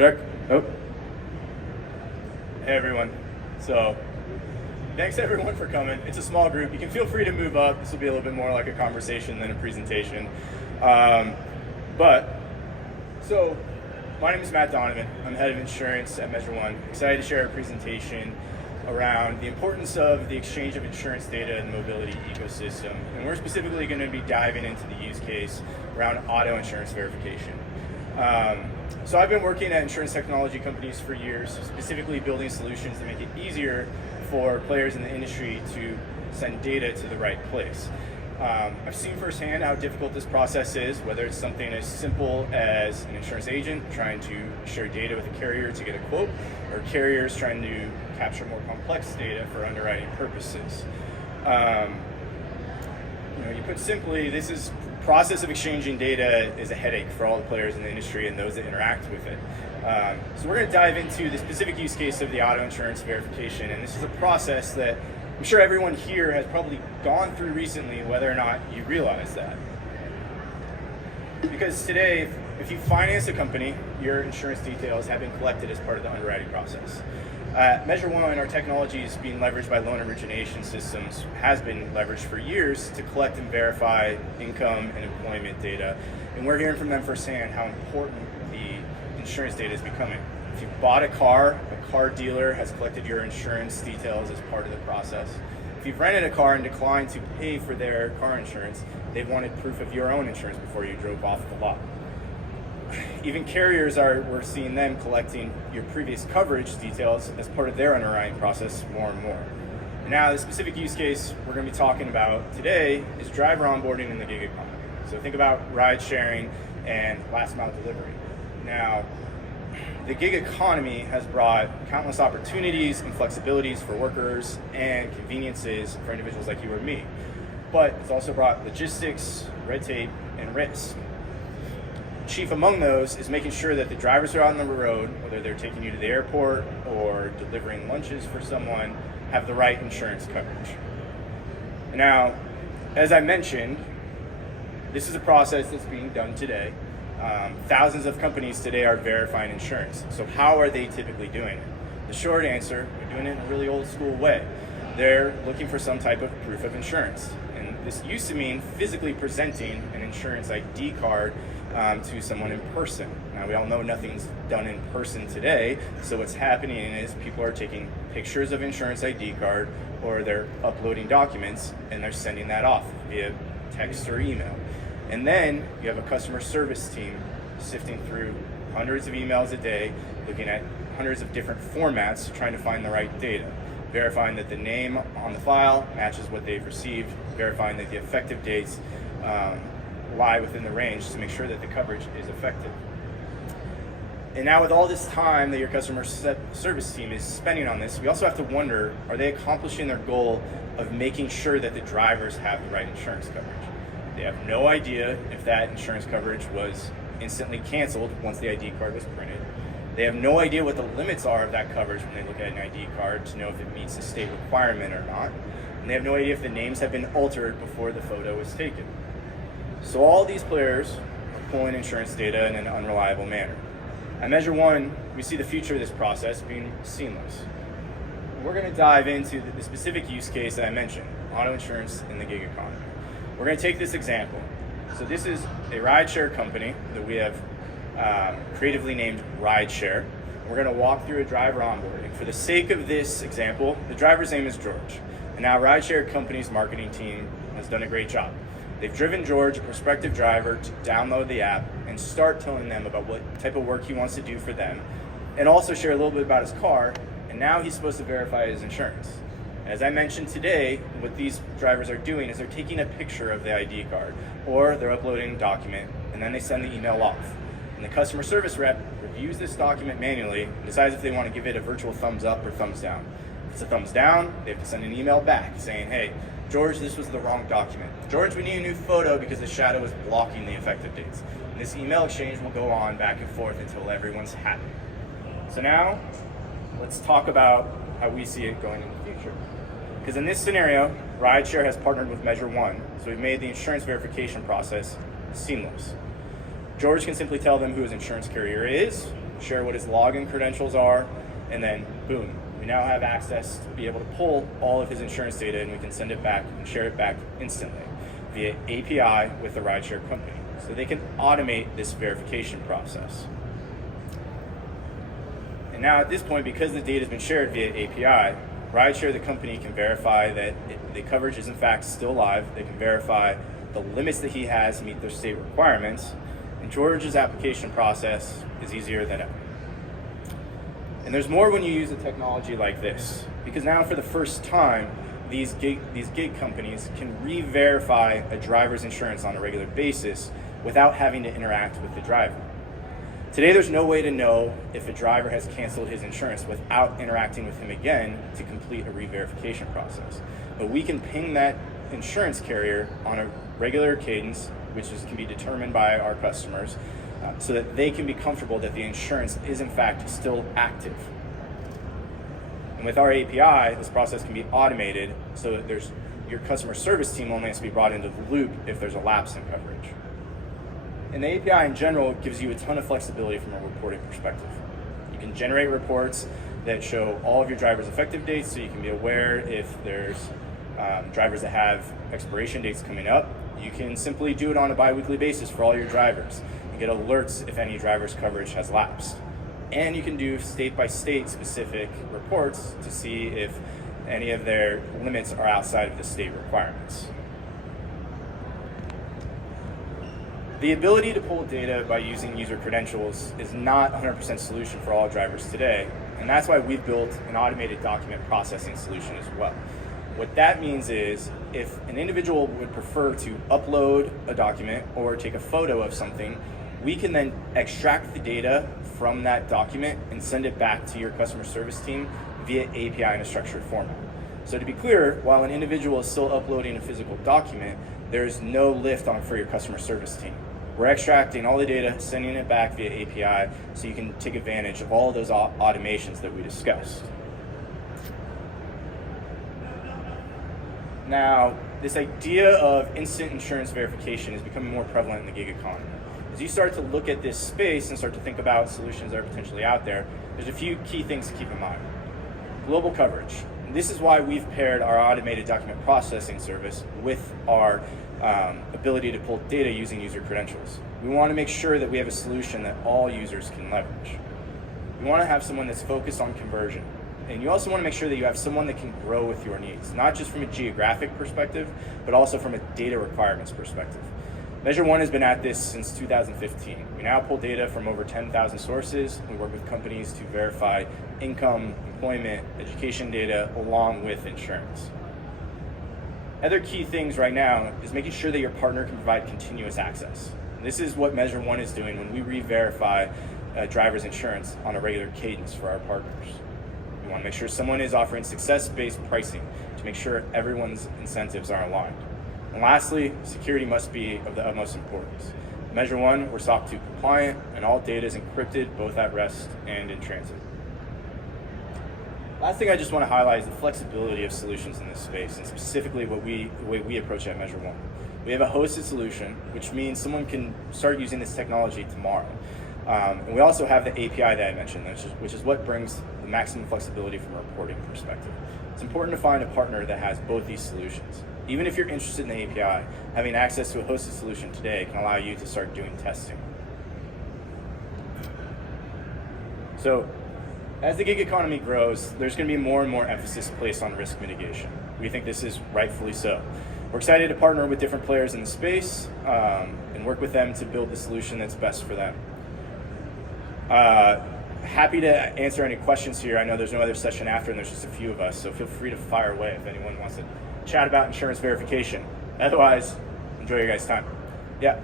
Check. Oh. Hey everyone. So, thanks everyone for coming. It's a small group. You can feel free to move up. This will be a little bit more like a conversation than a presentation. So my name is Matt Donovan. I'm head of insurance at MeasureOne. Excited to share a presentation around the importance of the exchange of insurance data in the mobility ecosystem. And we're specifically going to be diving into the use case around auto insurance verification. So I've been working at insurance technology companies for years, specifically building solutions to make it easier for players in the industry to send data to the right place. I've seen firsthand how difficult this process is, whether it's something as simple as an insurance agent trying to share data with a carrier to get a quote, or carriers trying to capture more complex data for underwriting purposes. You put simply, this process of exchanging data is a headache for all the players in the industry and those that interact with it. So we're going to dive into the specific use case of the auto insurance verification, and this is a process that I'm sure everyone here has probably gone through recently, whether or not you realize that. Because today, if you finance a company, your insurance details have been collected as part of the underwriting process. MeasureOne, our technology is being leveraged by loan origination systems, has been leveraged for years to collect and verify income and employment data. And we're hearing from them firsthand how important the insurance data is becoming. If you bought a car dealer has collected your insurance details as part of the process. If you've rented a car and declined to pay for their car insurance, they've wanted proof of your own insurance before you drove off the lot. Even carriers we're seeing them collecting your previous coverage details as part of their underwriting process more and more. Now, the specific use case we're going to be talking about today is driver onboarding in the gig economy. So think about ride sharing and last mile delivery. Now, the gig economy has brought countless opportunities and flexibilities for workers and conveniences for individuals like you or me. But it's also brought logistics, red tape, and risks. Chief among those is making sure that the drivers who are out on the road, whether they're taking you to the airport or delivering lunches for someone, have the right insurance coverage. Now, as I mentioned, this is a process that's being done today. Thousands of companies today are verifying insurance. So how are they typically doing it? The short answer, they're doing it in a really old school way. They're looking for some type of proof of insurance. And this used to mean physically presenting an insurance ID card to someone in person. Now, we all know nothing's done in person today, so what's happening is people are taking pictures of insurance ID card, or they're uploading documents and they're sending that off via text or email. And then you have a customer service team sifting through hundreds of emails a day, looking at hundreds of different formats, trying to find the right data, verifying that the name on the file matches what they've received, verifying that the effective dates lie within the range to make sure that the coverage is effective. And now with all this time that your customer service team is spending on this, we also have to wonder, are they accomplishing their goal of making sure that the drivers have the right insurance coverage? They have no idea if that insurance coverage was instantly canceled once the ID card was printed. They have no idea what the limits are of that coverage when they look at an ID card to know if it meets the state requirement or not. And they have no idea if the names have been altered before the photo was taken. So all these players are pulling insurance data in an unreliable manner. At MeasureOne, we see the future of this process being seamless. We're going to dive into the specific use case that I mentioned, auto insurance in the gig economy. We're going to take this example. So this is a rideshare company that we have creatively named Rideshare. We're going to walk through a driver onboarding. For the sake of this example, the driver's name is George. And now Rideshare company's marketing team has done a great job. They've driven George, a prospective driver, to download the app and start telling them about what type of work he wants to do for them, and also share a little bit about his car, and now he's supposed to verify his insurance. As I mentioned today, what these drivers are doing is they're taking a picture of the ID card, or they're uploading a document, and then they send the email off. And the customer service rep reviews this document manually and decides if they want to give it a virtual thumbs up or thumbs down. If it's a thumbs down, they have to send an email back saying, hey, George, this was the wrong document. George, we need a new photo because the shadow is blocking the effective dates. And this email exchange will go on back and forth until everyone's happy. So now, let's talk about how we see it going in the future. Because in this scenario, Rideshare has partnered with MeasureOne, so we've made the insurance verification process seamless. George can simply tell them who his insurance carrier is, share what his login credentials are, and then boom, we now have access to be able to pull all of his insurance data, and we can send it back and share it back instantly via API with the rideshare company. So they can automate this verification process. And now at this point, because the data has been shared via API, rideshare, the company, can verify that the coverage is in fact still live. They can verify the limits that he has meet their state requirements, and George's application process is easier than ever. And there's more when you use a technology like this, because now for the first time, these gig companies can re-verify a driver's insurance on a regular basis without having to interact with the driver. Today, there's no way to know if a driver has canceled his insurance without interacting with him again to complete a re-verification process. But we can ping that insurance carrier on a regular cadence, which can be determined by our customers, so that they can be comfortable that the insurance is in fact still active. And with our API, this process can be automated so that your customer service team only has to be brought into the loop if there's a lapse in coverage. And the API in general gives you a ton of flexibility from a reporting perspective. You can generate reports that show all of your drivers' effective dates, so you can be aware if there's drivers that have expiration dates coming up. You can simply do it on a bi-weekly basis for all your drivers and get alerts if any driver's coverage has lapsed. And you can do state-by-state specific reports to see if any of their limits are outside of the state requirements. The ability to pull data by using user credentials is not 100% solution for all drivers today, and that's why we've built an automated document processing solution as well. What that means is if an individual would prefer to upload a document or take a photo of something, we can then extract the data from that document and send it back to your customer service team via API in a structured format. So to be clear, while an individual is still uploading a physical document, there is no lift on for your customer service team. We're extracting all the data, sending it back via API, so you can take advantage of all of those automations that we discussed. Now, this idea of instant insurance verification is becoming more prevalent in the gig economy. As you start to look at this space and start to think about solutions that are potentially out there, there's a few key things to keep in mind. Global coverage. And this is why we've paired our automated document processing service with our ability to pull data using user credentials. We want to make sure that we have a solution that all users can leverage. We want to have someone that's focused on conversion. And you also want to make sure that you have someone that can grow with your needs, not just from a geographic perspective, but also from a data requirements perspective. MeasureOne has been at this since 2015. We now pull data from over 10,000 sources. We work with companies to verify income, employment, education data, along with insurance. Other key things right now is making sure that your partner can provide continuous access. This is what MeasureOne is doing when we re-verify driver's insurance on a regular cadence for our partners. We want to make sure someone is offering success-based pricing to make sure everyone's incentives are aligned. And lastly, security must be of the utmost importance. MeasureOne, we're SOC 2 compliant, and all data is encrypted both at rest and in transit. Last thing I just want to highlight is the flexibility of solutions in this space, and specifically the way we approach it at MeasureOne. We have a hosted solution, which means someone can start using this technology tomorrow. And we also have the API that I mentioned, which is what brings the maximum flexibility from a reporting perspective. It's important to find a partner that has both these solutions. Even if you're interested in the API, having access to a hosted solution today can allow you to start doing testing. So, as the gig economy grows, there's going to be more and more emphasis placed on risk mitigation. We think this is rightfully so. We're excited to partner with different players in the space and work with them to build the solution that's best for them. Happy to answer any questions here. I know there's no other session after, and there's just a few of us, so feel free to fire away if anyone wants to chat about insurance verification. Otherwise, enjoy your guys' time. Yeah.